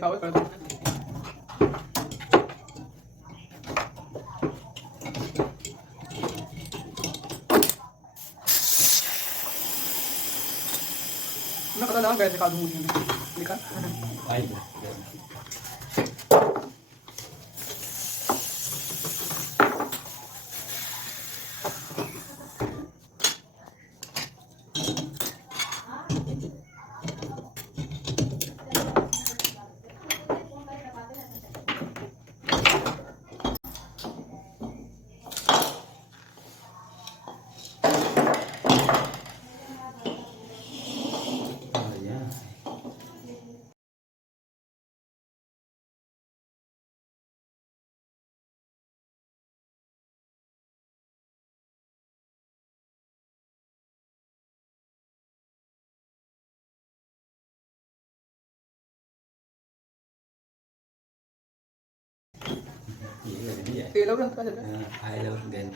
खावं कळत नाही. नका जाऊन करायचं काजू मुली का ते लवकर का झालं I love them.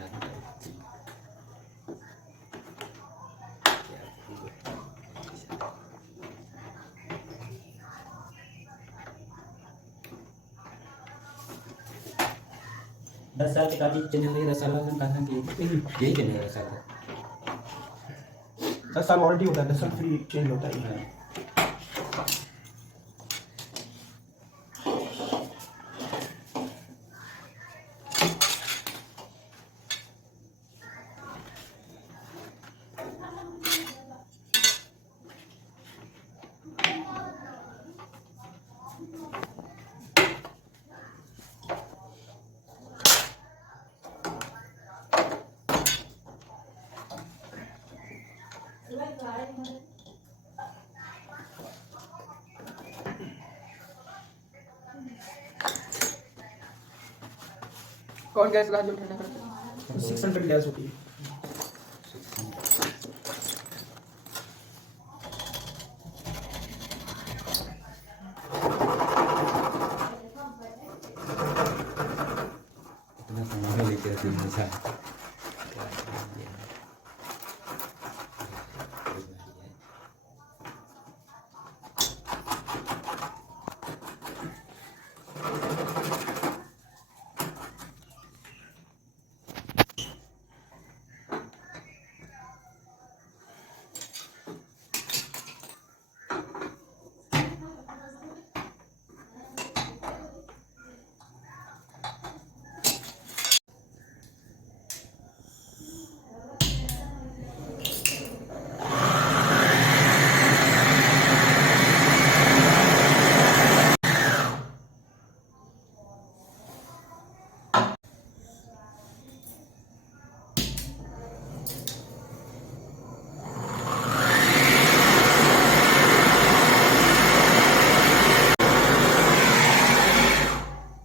दस साल के काफी चैनल में रसाला का कहा कि यही चैनल है रसाला 10 साल वारंटी होता है, 10 साल फ्री चेंज होता है। कौन गैस ला जो ठंडा करता 600 गैस होती है। इतना सामान लेके आती है ऐसा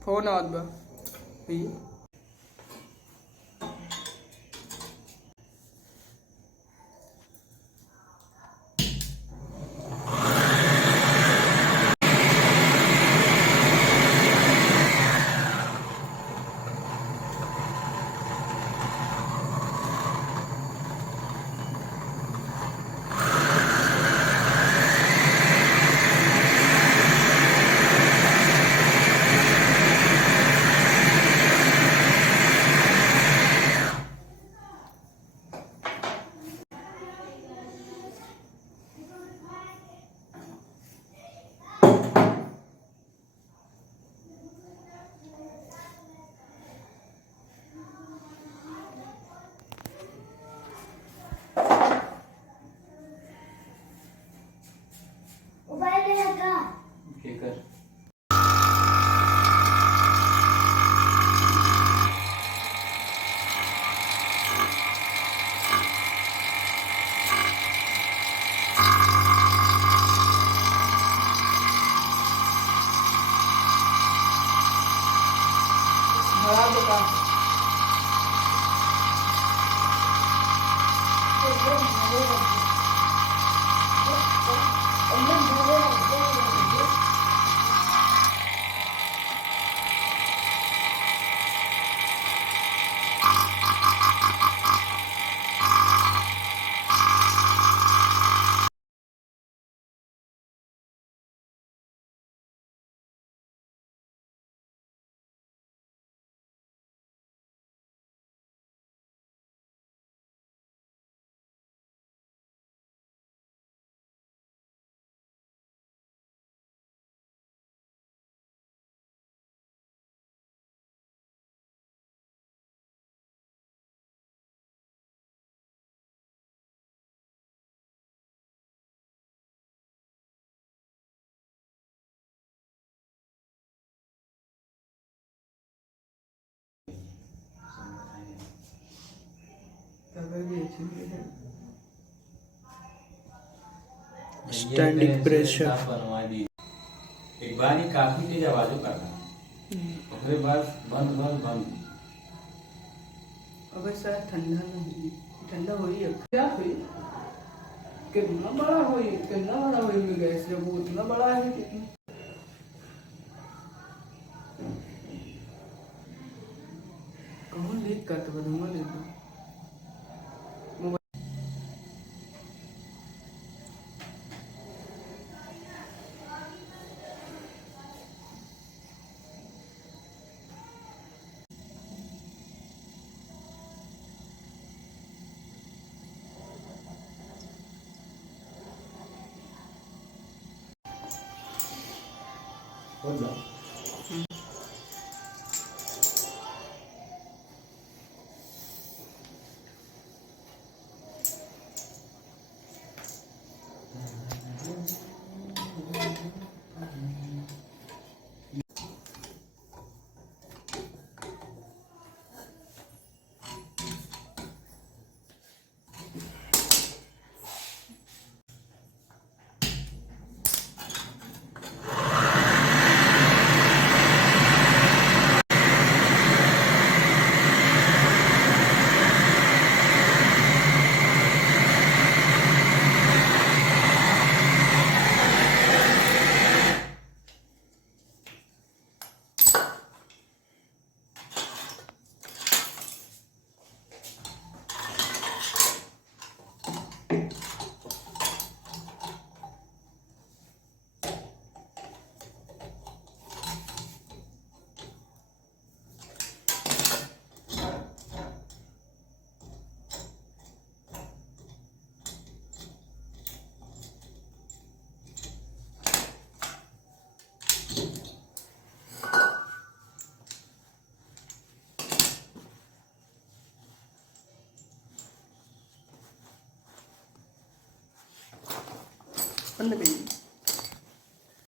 फोन आवाज बा स्टैंडिंग प्रेशर एक बार ही काफी तेज आवाजों करना उसके बाद बंद बंद बंद अबे साला ठंडा नहीं ठंडा हो रही है क्या हुई कितना बड़ा हुई गैस जब वो उतना बड़ा है कितना कौन लीक करते बदूंगा देखो खोल लो बंद करिए